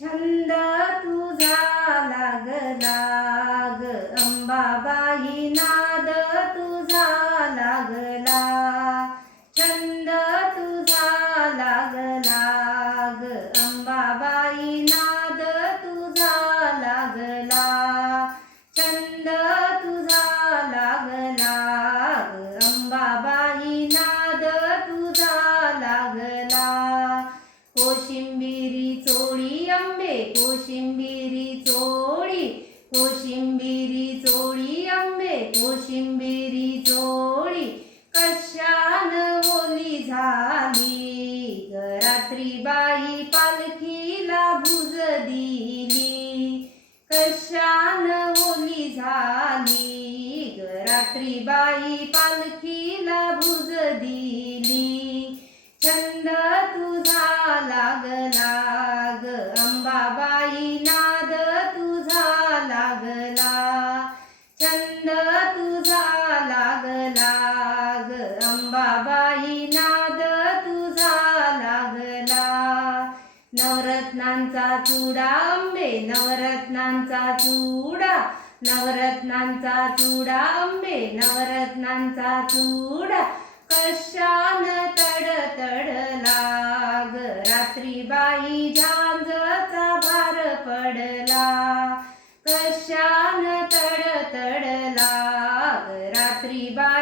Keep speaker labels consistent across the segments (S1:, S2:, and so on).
S1: छंद तुझा लागला ग. अंबाबाई नाद तुझा लागला. छंद तुझा लागला ग. अंबाबाई नाद तुझा लागला. छंद तुझा लागला ग. अंबाबाई नाद तुझा लागला. कोशिंबीर कोशिंबिरी चोळी आंबे कोशिंबिरी चोळी कशान ओली झाली? ग रात्री बाई पालखीला भुज दिली. कशान ओली झाली? ग रात्री बाई पालखीला भुज दिली. अंबाबाई नाद तुझा लागला. नवरत्नांचा चुडा आंबे. नवरत्नांचा चुडा. नवरत्नांचा चुडा आंबे. नवरत्नांचा चुडा. कशान तडतडला ग रात्री बाई झांजचा भार पडला. कशान तडतडला ग रात्री बाई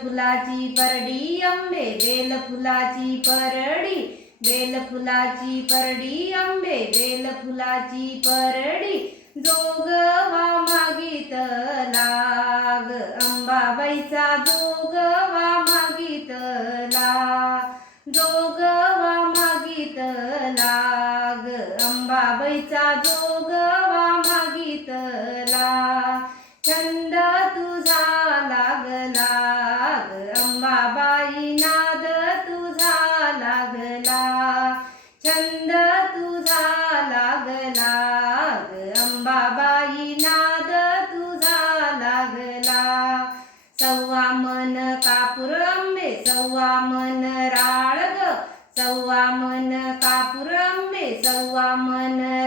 S1: बेलफुलाची परडी अंबे बेलफुलाची परडी बेलफुलाची परडी अंबे बेलफुलाची परडी जोगवा मागितला ग अंबाबाईचा जोगवा मागितला जोग अंबाबाई नाद तुझा लागला छंद तुझा लागला अंबाबाई नाद तुझा लागला. सव्वा मन कापूर अंबे सव्वा मन राळ ग सव्वा मन कापूर अंबे सव्वा मन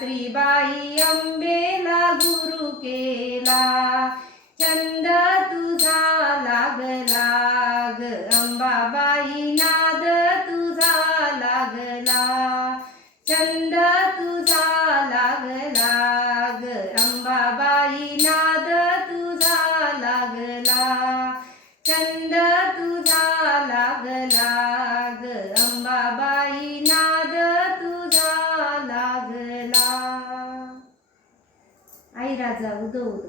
S1: बाई अंबेला गुरु केला. चंद तुझा लागला ग अंबाबाई नाद तुझा लागला चंद तुझा लागला ग अंबाबाई नाद तुझा लागला चंद 在屋斗